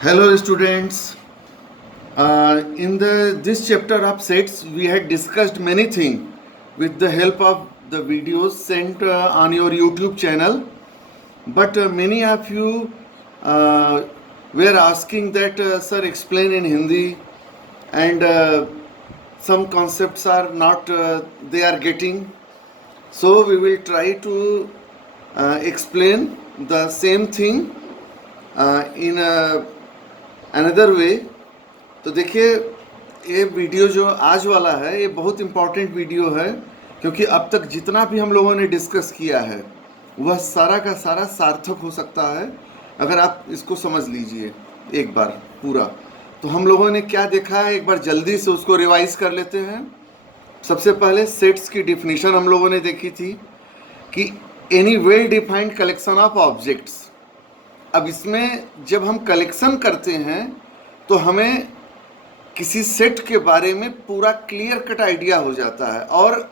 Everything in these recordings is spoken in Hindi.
Hello students. In this chapter of sets, we had discussed many things with the help of the videos sent on your YouTube channel. But many of you were asking that sir explain in Hindi, and some concepts are not they are getting. So we will try to explain the same thing in another way. तो देखिए, ये वीडियो जो आज वाला है ये बहुत इम्पॉर्टेंट वीडियो है, क्योंकि अब तक जितना भी हम लोगों ने डिस्कस किया है वह सारा का सारा सार्थक हो सकता है अगर आप इसको समझ लीजिए एक बार पूरा। तो हम लोगों ने क्या देखा है, एक बार जल्दी से उसको रिवाइज कर लेते हैं। सबसे पहले सेट्स की डिफिनीशन हम लोगों ने देखी थी कि any well defined collection of objects. अब इसमें जब हम कलेक्शन करते हैं तो हमें किसी सेट के बारे में पूरा क्लियर कट आइडिया हो जाता है, और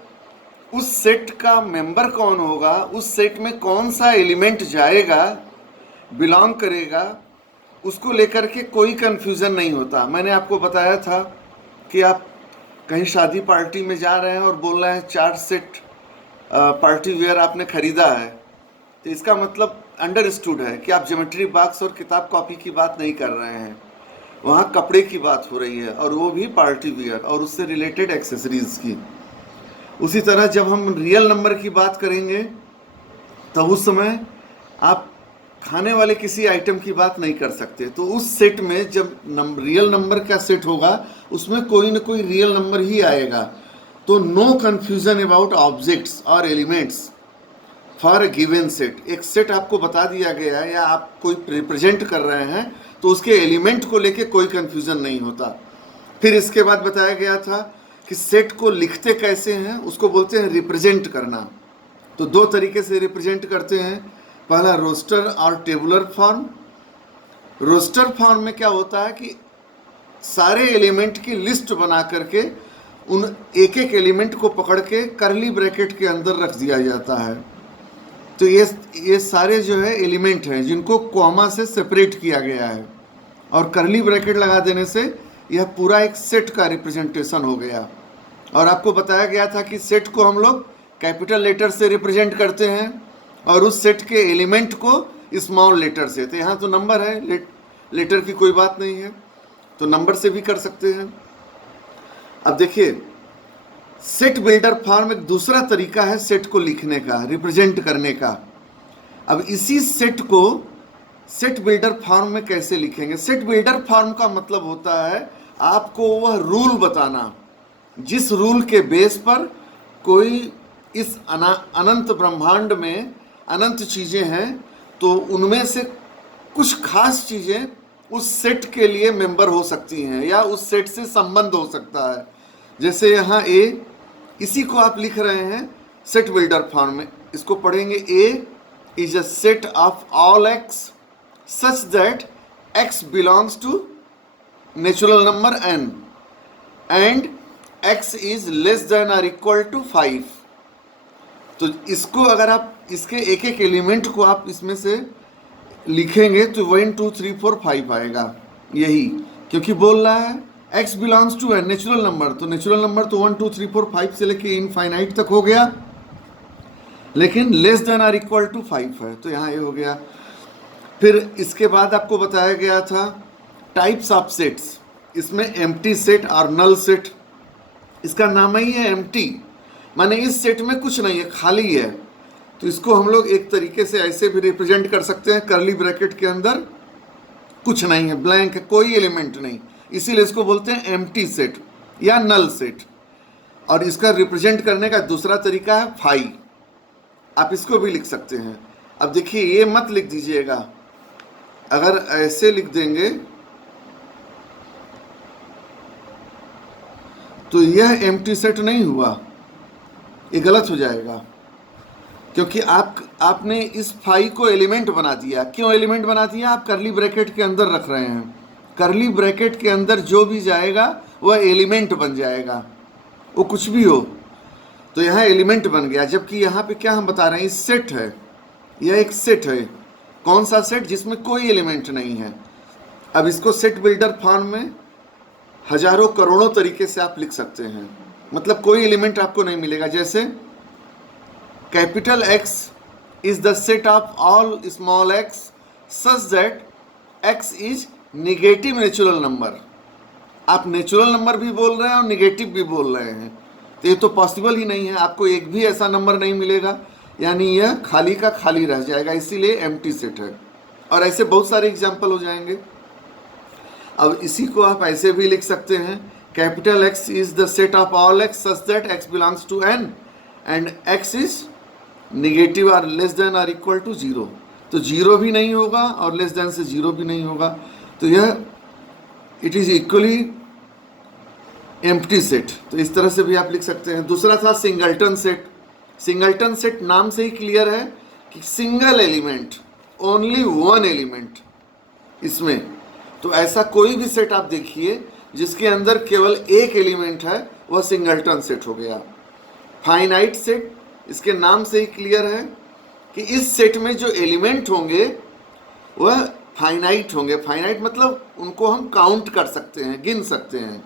उस सेट का मेंबर कौन होगा, उस सेट में कौन सा एलिमेंट जाएगा, बिलोंग करेगा, उसको लेकर के कोई कन्फ्यूज़न नहीं होता। मैंने आपको बताया था कि आप कहीं शादी पार्टी में जा रहे हैं और बोल रहे हैं 4 सेट पार्टी वेयर आपने ख़रीदा है, तो इसका मतलब अंडरस्टूड है कि आप ज्योमेट्री बॉक्स और किताब कॉपी की बात नहीं कर रहे हैं, वहाँ कपड़े की बात हो रही है, और वो भी पार्टी वियर और उससे रिलेटेड एक्सेसरीज की। उसी तरह जब हम रियल नंबर की बात करेंगे तो उस समय आप खाने वाले किसी आइटम की बात नहीं कर सकते। तो उस सेट में जब रियल नंबर का सेट होगा उसमें कोई ना कोई रियल नंबर ही आएगा। तो नो कन्फ्यूज़न अबाउट ऑब्जेक्ट्स और एलिमेंट्स फॉर गिवन सेट। एक सेट आपको बता दिया गया है या आप कोई रिप्रेजेंट कर रहे हैं तो उसके एलिमेंट को लेके कोई कन्फ्यूज़न नहीं होता। फिर इसके बाद बताया गया था कि सेट को लिखते कैसे हैं, उसको बोलते हैं रिप्रेजेंट करना। तो 2 तरीके से रिप्रेजेंट करते हैं, पहला रोस्टर और टेबुलर फॉर्म। रोस्टर फॉर्म में क्या होता है कि सारे एलिमेंट की लिस्ट बना करके उन एक एक एलिमेंट को पकड़ के करली ब्रैकेट के अंदर रख दिया जाता है। तो ये सारे जो है एलिमेंट हैं जिनको कॉमा से सेपरेट किया गया है, और करली ब्रैकेट लगा देने से यह पूरा एक सेट का रिप्रेजेंटेशन हो गया। और आपको बताया गया था कि सेट को हम लोग कैपिटल लेटर से रिप्रेजेंट करते हैं और उस सेट के एलिमेंट को स्मॉल लेटर से। तो यहाँ तो नंबर है, लेटर की कोई बात नहीं है, तो नंबर से भी कर सकते हैं। अब देखिए, सेट बिल्डर फॉर्म एक दूसरा तरीका है सेट को लिखने का, रिप्रेजेंट करने का। अब इसी सेट को सेट बिल्डर फॉर्म में कैसे लिखेंगे? सेट बिल्डर फॉर्म का मतलब होता है आपको वह रूल बताना जिस रूल के बेस पर कोई इस अनंत ब्रह्मांड में अनंत चीज़ें हैं, तो उनमें से कुछ खास चीज़ें उस सेट के लिए मेंबर हो सकती हैं या उस सेट से संबंध हो सकता है। जैसे यहाँ ए, इसी को आप लिख रहे हैं सेट बिल्डर फॉर्म में। इसको पढ़ेंगे, A is a set of all x such that x belongs to natural number N and x is less than और इक्वल टू 5। तो इसको अगर आप इसके एक एक एलिमेंट को आप इसमें से लिखेंगे तो 1 2 3 4 5 आएगा, यही क्योंकि बोल रहा है x belongs to an natural number. तो नेचुरल नंबर तो 1 2 3 4 5 से लेके इनफाइनाइट तक हो गया, लेकिन लेस देन और इक्वल टू 5 है, तो यहाँ ये हो गया। फिर इसके बाद आपको बताया गया था टाइप्स ऑफ सेट्स। इसमें एम्प्टी सेट और नल सेट। इसका नाम ही है एम्प्टी, माने इस सेट में कुछ नहीं है, खाली है। तो इसको हम लोग एक तरीके से ऐसे भी रिप्रेजेंट कर सकते हैं, करली ब्रैकेट के अंदर कुछ नहीं है, ब्लैंक है, कोई एलिमेंट नहीं, इसीलिए इसको बोलते हैं एम्प्टी सेट या नल सेट। और इसका रिप्रेजेंट करने का दूसरा तरीका है फाई, आप इसको भी लिख सकते हैं। अब देखिए, ये मत लिख दीजिएगा, अगर ऐसे लिख देंगे तो यह एम्प्टी सेट नहीं हुआ, ये गलत हो जाएगा, क्योंकि आपने इस फाई को एलिमेंट बना दिया। क्यों एलिमेंट बना दिया? आप करली ब्रैकेट के अंदर रख रहे हैं, करली ब्रैकेट के अंदर जो भी जाएगा वह एलिमेंट बन जाएगा, वो कुछ भी हो। तो यहाँ एलिमेंट बन गया, जबकि यहाँ पे क्या हम बता रहे हैं, सेट है, यह एक सेट है। कौन सा सेट? जिसमें कोई एलिमेंट नहीं है। अब इसको सेट बिल्डर फॉर्म में हजारों करोड़ों तरीके से आप लिख सकते हैं, मतलब कोई एलिमेंट आपको नहीं मिलेगा। जैसे capital X is the set of all small x such that x is negative natural number. आप नेचुरल नंबर भी बोल रहे हैं और निगेटिव भी बोल रहे हैं, तो ये तो पॉसिबल ही नहीं है। आपको एक भी ऐसा नंबर नहीं मिलेगा, यानी यह खाली का खाली रह जाएगा, इसीलिए एम्प्टी सेट है। और ऐसे बहुत सारे एग्जाम्पल हो जाएंगे। अब इसी को आप ऐसे भी लिख सकते हैं, capital X is the set of all x such that x belongs to n and x is negative और लेस देन और इक्वल टू 0। तो 0 भी नहीं होगा और लेस देन से 0 भी नहीं होगा, तो यह it is equally empty set. तो इस तरह से भी आप लिख सकते हैं। दूसरा था सिंगलटन सेट। सिंगलटन सेट नाम से ही क्लियर है कि single element, only one element इसमें। तो ऐसा कोई भी सेट आप देखिए जिसके अंदर केवल एक एलिमेंट है, वह सिंगलटन सेट हो गया। फाइनाइट सेट, इसके नाम से ही क्लियर है कि इस सेट में जो एलिमेंट होंगे वह फाइनाइट होंगे। फाइनाइट मतलब उनको हम काउंट कर सकते हैं, गिन सकते हैं।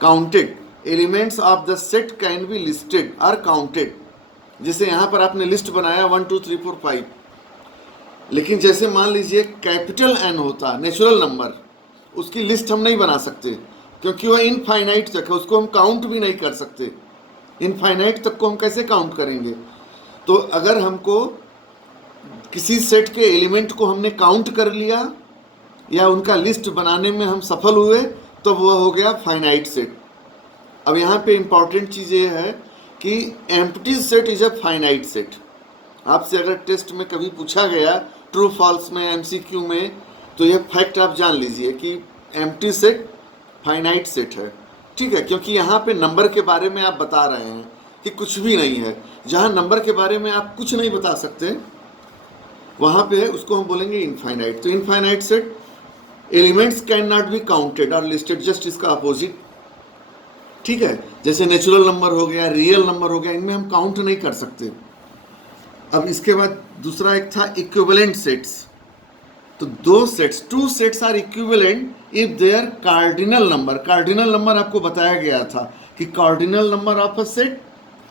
Counted elements of the set can be listed और काउंटेड। जैसे यहाँ पर आपने लिस्ट बनाया 1 2 3 4 5, लेकिन जैसे मान लीजिए कैपिटल N होता नेचुरल नंबर, उसकी लिस्ट हम नहीं बना सकते क्योंकि वह इनफाइनाइट तक है, उसको हम काउंट भी नहीं कर सकते। इनफाइनाइट तक को हम कैसे काउंट करेंगे? तो अगर हमको किसी सेट के एलिमेंट को हमने काउंट कर लिया या उनका लिस्ट बनाने में हम सफल हुए, तो वह हो गया फाइनाइट सेट। अब यहाँ पे इंपॉर्टेंट चीज़ ये है कि empty set is a finite set. आपसे अगर टेस्ट में कभी पूछा गया ट्रू फॉल्स में, MCQ में, तो यह फैक्ट आप जान लीजिए कि एम्प्टी सेट फाइनाइट सेट है। ठीक है, क्योंकि यहाँ पे नंबर के बारे में आप बता रहे हैं कि कुछ भी नहीं है। जहाँ नंबर के बारे में आप कुछ नहीं बता सकते, वहाँ पे उसको हम बोलेंगे इनफाइनाइट। तो infinite set elements can not be counted और लिस्टेड, जस्ट इसका अपोजिट। ठीक है, जैसे नेचुरल नंबर हो गया, रियल नंबर हो गया, इनमें हम काउंट नहीं कर सकते। अब इसके बाद दूसरा एक था इक्विवेलेंट सेट्स। तो दो sets, two sets are equivalent if their cardinal number. Cardinal number आपको बताया गया था कि cardinal number of a set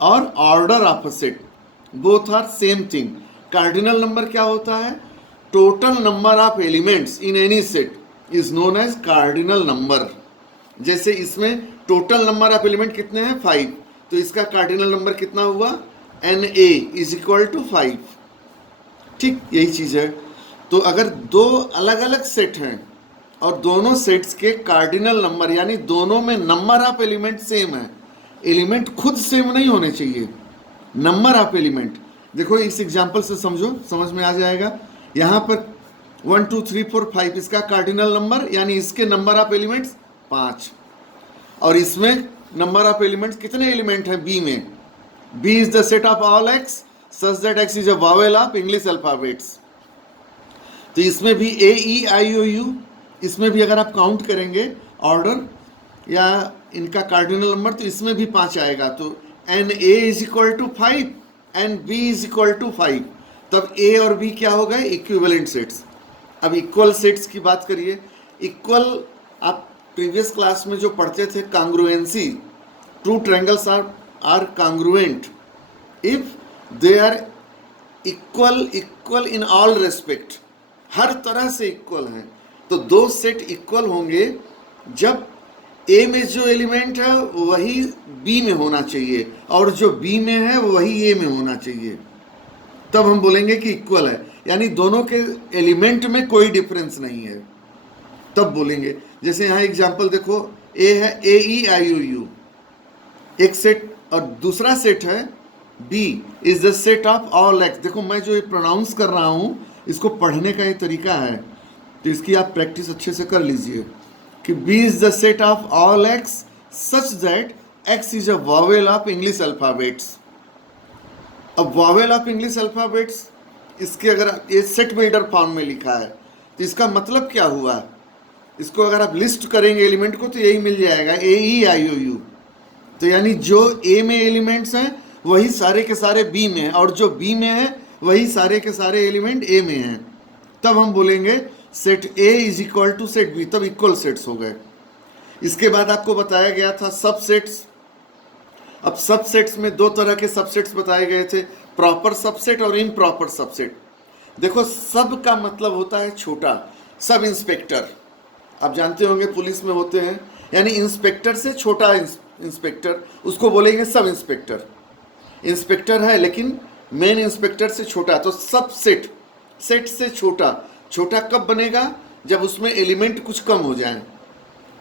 और order of a set both are same thing. Cardinal number क्या होता है? Total number of elements in any set is known as cardinal number. जैसे इसमें टोटल नंबर ऑफ एलिमेंट कितने हैं? 5, तो इसका कार्डिनल नंबर कितना हुआ? NA is equal to 5। ठीक, यही चीज़ है। तो अगर दो अलग अलग सेट हैं और दोनों सेट्स के कार्डिनल नंबर यानी दोनों में नंबर ऑफ एलिमेंट सेम है, एलिमेंट खुद सेम नहीं होने चाहिए, नंबर ऑफ एलिमेंट। देखो इस एग्जांपल से समझो, समझ में आ जाएगा। यहाँ पर 1 2 3 4 5 इसका कार्डिनल नंबर यानी इसके नंबर ऑफ एलिमेंट्स 5, और इसमें नंबर ऑफ एलिमेंट्स कितने एलिमेंट हैं? B में। B is the set of all x such that x is a vowel of English alphabets। तो इसमें भी A E I O U, इसमें भी अगर आप काउंट करेंगे ऑर्डर या इनका कार्डिनल नंबर, तो इसमें भी 5 आएगा। तो NA is equal to 5 and B is equal to 5। तब A और B क्या हो गए? Equivalent sets. अब इक्वल सेट्स की बात करिए। इक्वल आप प्रीवियस क्लास में जो पढ़ते थे, congruency, two triangles are congruent if they are equal in all respect, हर तरह से इक्वल हैं। तो दो सेट इक्वल होंगे जब A में जो एलिमेंट है वही B में होना चाहिए और जो B में है वही A में होना चाहिए, तब हम बोलेंगे कि इक्वल है। यानी दोनों के एलिमेंट में कोई डिफरेंस नहीं है, तब बोलेंगे। जैसे यहाँ एग्जांपल देखो, A है AEIOU एक सेट, और दूसरा सेट है B is the set of all x। देखो मैं जो ये प्रोनाउंस कर रहा हूँ, इसको पढ़ने का ये तरीका है, तो इसकी आप प्रैक्टिस अच्छे से कर लीजिए कि B is the set of all x such that x is a vowel of English alphabets. अब वॉवेल ऑफ इंग्लिश अल्फ़ाबेट्स, इसके अगर ये सेट बिल्डर फॉर्म में लिखा है, तो इसका मतलब क्या हुआ? इसको अगर आप लिस्ट करेंगे एलिमेंट को, तो यही मिल जाएगा AEIOU। तो यानी जो A में एलिमेंट्स हैं वही सारे के सारे B में है, और जो B में है वही सारे के सारे एलिमेंट A में हैं। तब हम बोलेंगे set A is equal to set B, तब इक्वल सेट्स हो गए। इसके बाद आपको बताया गया था सबसेट्स। अब सबसेट्स में दो तरह के सबसेट्स बताए गए थे, प्रॉपर सबसेट और इम्प्रॉपर सबसेट। देखो, सब का मतलब होता है छोटा। सब इंस्पेक्टर आप जानते होंगे पुलिस में होते हैं, यानी इंस्पेक्टर से छोटा इंस्पेक्टर, उसको बोलेंगे सब इंस्पेक्टर। इंस्पेक्टर है लेकिन मेन इंस्पेक्टर से छोटा, तो सब सेट, सेट से छोटा। छोटा कब बनेगा? जब उसमें एलिमेंट कुछ कम हो जाए।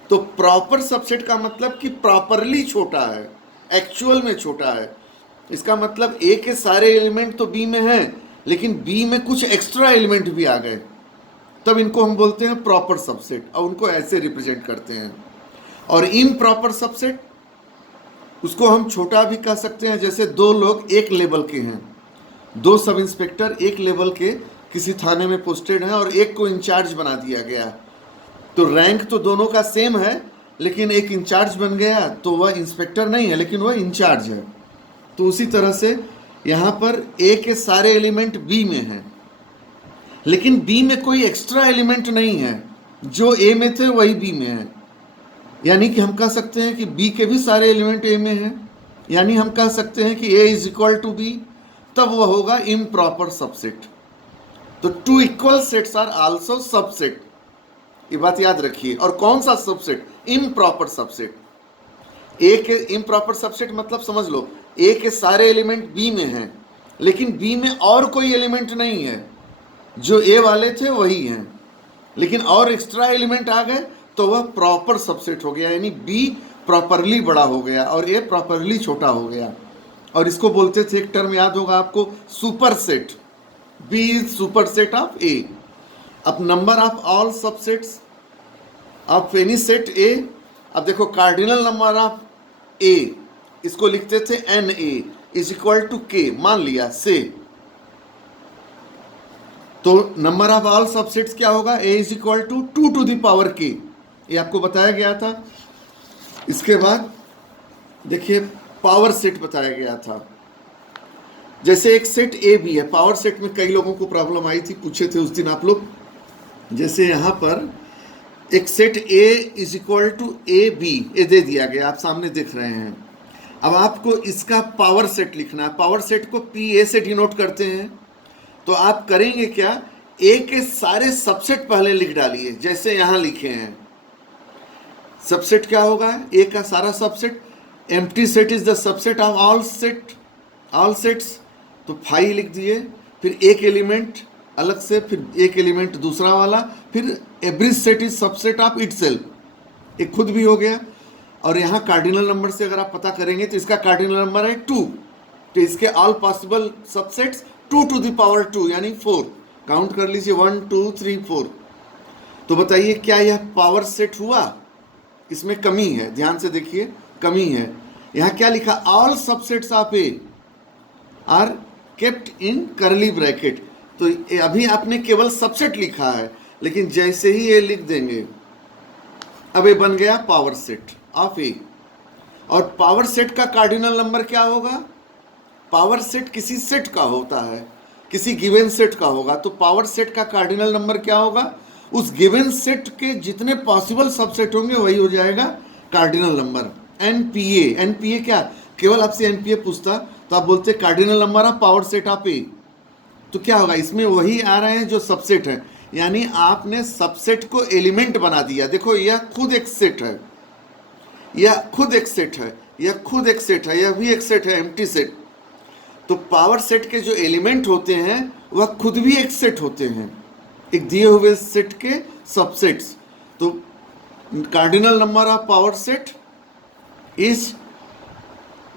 तो प्रॉपर सबसेट का मतलब कि प्रॉपरली छोटा है, एक्चुअल में छोटा है। इसका मतलब ए के सारे एलिमेंट तो बी में हैं, लेकिन बी में कुछ एक्स्ट्रा एलिमेंट भी आ गए, तब इनको हम बोलते हैं प्रॉपर सबसेट, और उनको ऐसे रिप्रेजेंट करते हैं। और इम्प्रॉपर सबसेट, उसको हम छोटा भी कह सकते हैं। जैसे दो लोग एक लेवल के हैं, दो सब इंस्पेक्टर एक लेवल के किसी थाने में पोस्टेड हैं और एक को इंचार्ज बना दिया गया, तो रैंक तो दोनों का सेम है, लेकिन एक इंचार्ज बन गया तो वह इंस्पेक्टर नहीं है लेकिन वह इंचार्ज है। तो उसी तरह से यहाँ पर ए के सारे एलिमेंट बी में हैं, लेकिन बी में कोई एक्स्ट्रा एलिमेंट नहीं है, जो ए में थे वही बी में है। यानी कि हम कह सकते हैं कि बी के भी सारे एलिमेंट ए में हैं, यानी हम कह सकते हैं कि A is equal to B, तब वह होगा इम्प्रॉपर सबसेट। तो two equal sets are also subset, ये बात याद रखिए। और कौन सा सबसेट? Improper subset. ए के इम्प्रॉपर सबसेट मतलब समझ लो, ए के सारे एलिमेंट बी में हैं, लेकिन बी में और कोई एलिमेंट नहीं है, जो ए वाले थे वही हैं, लेकिन और एक्स्ट्रा एलिमेंट आ गए तो वह प्रॉपर सबसेट हो गया, यानी बी प्रॉपरली बड़ा हो गया और ए प्रॉपरली छोटा हो गया। और इसको बोलते थे, एक टर्म याद होगा आपको, super set. B is super set of A. अब number of all subsets of any set A. अब देखो, कार्डिनल नंबर ऑफ ए, इसको लिखते थे n A is equal to K, मान लिया से। तो नंबर ऑफ ऑल सबसेट्स क्या होगा? A is equal to 2 to the power K, ये आपको बताया गया था। इसके बाद देखिए, पावर सेट बताया गया था। जैसे एक सेट ए बी है, पावर सेट में कई लोगों को प्रॉब्लम आई थी, पूछे थे उस दिन आप लोग। जैसे यहाँ पर एक set A is equal to A B, A दे दिया गया, आप सामने देख रहे हैं। अब आपको इसका पावर सेट लिखना है। पावर सेट को पी ए से डिनोट करते हैं। तो आप करेंगे क्या? ए के सारे सबसेट पहले लिख डालिए, जैसे यहाँ लिखे हैं। सबसेट क्या होगा? ए का सारा subset. Empty set is the subset of all set, all sets. तो फाइव लिख दिए, फिर एक एलिमेंट अलग से, फिर एक एलिमेंट दूसरा वाला, फिर every set is subset of itself, एक खुद भी हो गया। और यहाँ कार्डिनल नंबर से अगर आप पता करेंगे तो इसका कार्डिनल नंबर है 2, तो इसके all possible subsets 2 to the power 2 यानी 4। काउंट कर लीजिए, 1 2 3 4। तो बताइए क्या यह पावर सेट हुआ? इसमें कमी है, ध्यान से देखिए, कमी है। यहाँ क्या लिखा? All subsets of A R kept in करली ब्रैकेट। तो अभी आपने केवल सबसेट लिखा है, लेकिन जैसे ही ये लिख देंगे, अब ये बन गया पावर सेट ऑफ ए। और पावर सेट का कार्डिनल नंबर क्या होगा? पावर सेट किसी सेट का होता है, किसी गिवन सेट का होगा, तो पावर सेट का कार्डिनल नंबर क्या होगा? उस गिवन सेट के जितने पॉसिबल सबसेट होंगे वही हो जाएगा कार्डिनल नंबर। एनपीए, एनपीए क्या? केवल आपसे एनपीए पूछता तो आप बोलते cardinal number of power set of A. तो क्या होगा? इसमें वही आ रहे हैं जो सबसेट है, यानी आपने सबसेट को एलिमेंट बना दिया। देखो, यह खुद एक सेट है, यह खुद एक सेट है, यह खुद एक सेट है, यह भी एक सेट है, एम्प्टी सेट। तो पावर सेट के जो एलिमेंट होते हैं वह खुद भी एक सेट होते हैं, एक दिए हुए सेट के सबसेट्स। तो cardinal number of power set is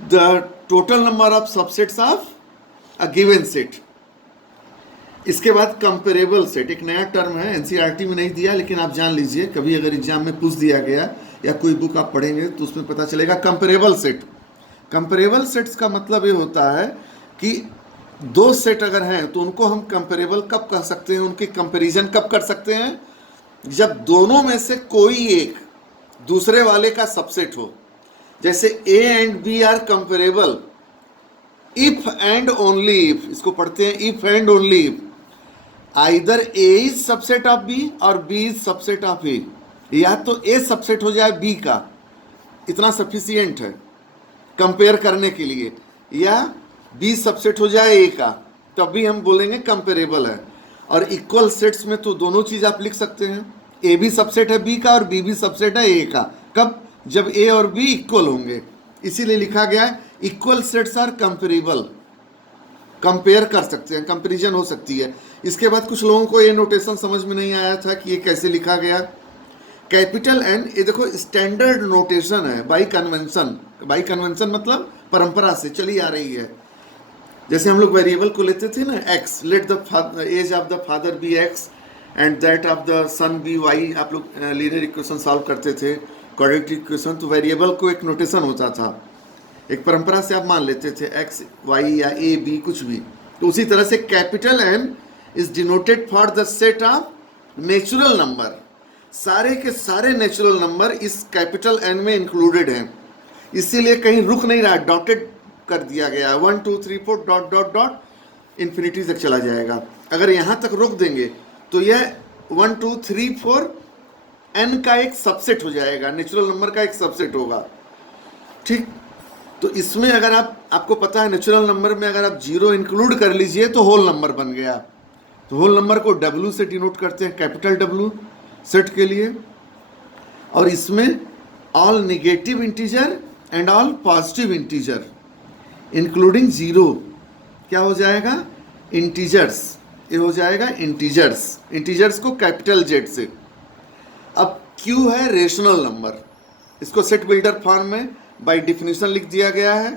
the total number of subsets of a given set. इसके बाद कंपेरेबल सेट, एक नया टर्म है, एनसीईआरटी में नहीं दिया, लेकिन आप जान लीजिए, कभी अगर एग्जाम में पूछ दिया गया या कोई बुक आप पढ़ेंगे तो उसमें पता चलेगा। कंपेरेबल सेट, कंपेरेबल सेट्स का मतलब ये होता है कि दो सेट अगर हैं तो उनको हम कंपेरेबल कब कह सकते हैं, उनकी कंपैरिजन कब कर सकते हैं? जब दोनों में से कोई एक दूसरे वाले का सबसेट हो। जैसे A and B are comparable if and only if, इसको पढ़ते हैं if and only if. Either A is subset of B और B is subset of A, या तो ए सबसेट हो जाए बी का, इतना सफिशियंट है कंपेयर करने के लिए, या बी सबसेट हो जाए ए का, तब भी हम बोलेंगे कंपेरेबल है। और इक्वल सेट्स में तो दोनों चीज आप लिख सकते हैं, ए भी सबसेट है बी का और बी भी सबसेट है ए का। कब? जब ए और बी इक्वल होंगे, इसीलिए लिखा गया है equal sets are comparable, compare कर सकते हैं, कंपेरिजन हो सकती है। इसके बाद कुछ लोगों को ये नोटेशन समझ में नहीं आया था कि ये कैसे लिखा गया। कैपिटल एन, ये देखो स्टैंडर्ड नोटेशन है बाई कन्वेंशन। बाई कन्वेंशन मतलब परंपरा से चली आ रही है। जैसे हम लोग वेरिएबल को लेते थे ना, x, let the age of the father be x and that of the son be y. आप लोग लीनियर इक्वेशन सॉल्व करते थे, क्वाड्रेटिक इक्वेशन, तो वेरिएबल को एक नोटेशन होता था, एक परंपरा से आप मान लेते थे एक्स वाई या ए बी कुछ भी। तो उसी तरह से capital N is denoted for the set of natural number. सारे के सारे नेचुरल नंबर इस कैपिटल एन में इंक्लूडेड हैं, इसीलिए कहीं रुक नहीं रहा, डॉटेड कर दिया गया, 1 2 3 4 डॉट डॉट डॉट इन्फिनिटी तक चला जाएगा। अगर यहाँ तक रोक देंगे तो यह 1 2 3 4 एन का एक सबसेट हो जाएगा, नेचुरल नंबर का एक सबसेट होगा। ठीक, तो इसमें अगर आपको पता है नेचुरल नंबर में अगर आप जीरो इंक्लूड कर लीजिए तो होल नंबर बन गया। तो होल नंबर को W से डिनोट करते हैं, कैपिटल W सेट के लिए। और इसमें all negative integer and all positive integer including zero क्या हो जाएगा? इंटीजर्स। ये हो जाएगा इंटीजर्स, इंटीजर्स को कैपिटल जेड से। अब Q है रेशनल नंबर, इसको सेट बिल्डर फॉर्म में बाय डिफिनेशन लिख दिया गया है।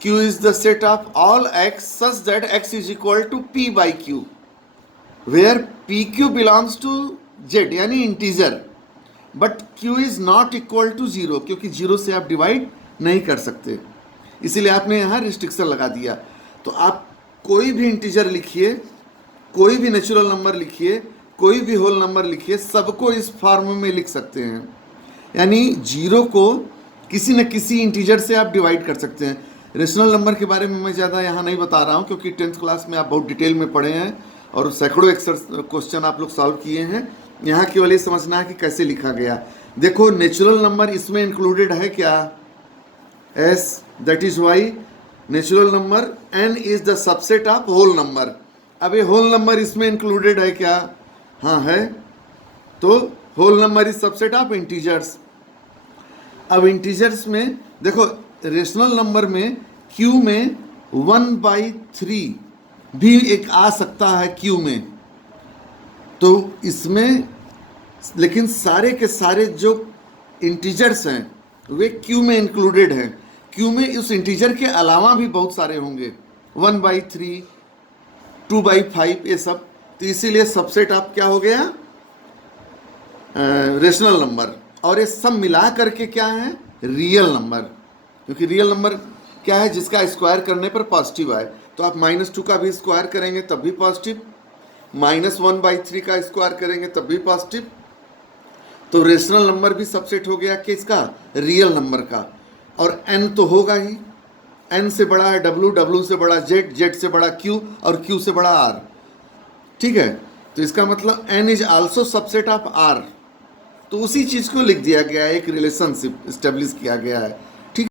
Q is the set of all x such that x is equal to p by Q, where PQ belongs to Z यानी integer, but Q is not equal to zero, क्योंकि जीरो से आप डिवाइड नहीं कर सकते, इसीलिए आपने यहाँ रिस्ट्रिक्शन लगा दिया। तो आप कोई भी इंटीजर लिखिए, कोई भी नेचुरल नंबर लिखिए, कोई भी होल नंबर लिखिए, सबको इस फॉर्म में लिख सकते हैं। यानी जीरो को किसी न किसी इंटीजर से आप डिवाइड कर सकते हैं। रेशनल नंबर के बारे में मैं ज़्यादा यहाँ नहीं बता रहा हूँ, क्योंकि 10th क्लास में आप बहुत डिटेल में पढ़े हैं और सैकड़ों क्वेश्चन आप लोग सॉल्व किए हैं। यहाँ केवल ये समझना है कि कैसे लिखा गया। देखो नेचुरल नंबर इसमें इंक्लूडेड है क्या? S, that is why natural number n is the subset of whole number. अब ये होल नंबर इसमें इंक्लूडेड है क्या? हाँ है। तो whole number is subset of integers. अब इंटीजर्स में देखो रेशनल नंबर में Q में 1/3 भी एक आ सकता है Q में, तो इसमें लेकिन सारे के सारे जो इंटीजर्स हैं वे Q में इंक्लूडेड हैं। Q में उस इंटीजर के अलावा भी बहुत सारे होंगे, 1/3, 2/5 ये सब। तो इसीलिए सबसेट आप क्या हो गया? Rational number. और ये सब मिला करके क्या है? Real number. क्योंकि रियल नंबर क्या है? जिसका स्क्वायर करने पर पॉजिटिव आए। तो आप -2 का भी स्क्वायर करेंगे तब भी पॉजिटिव, -1/3 का स्क्वायर करेंगे तब भी पॉजिटिव। तो रेशनल नंबर भी सबसेट हो गया किसका? रियल नंबर का। और n तो होगा ही, n से बड़ा है W, W से बड़ा Z, Z से बड़ा Q और Q से बड़ा R। ठीक है, तो इसका मतलब n is also subset of R। तो उसी चीज़ को लिख दिया गया है, एक रिलेशनशिप इस्टेब्लिश किया गया है।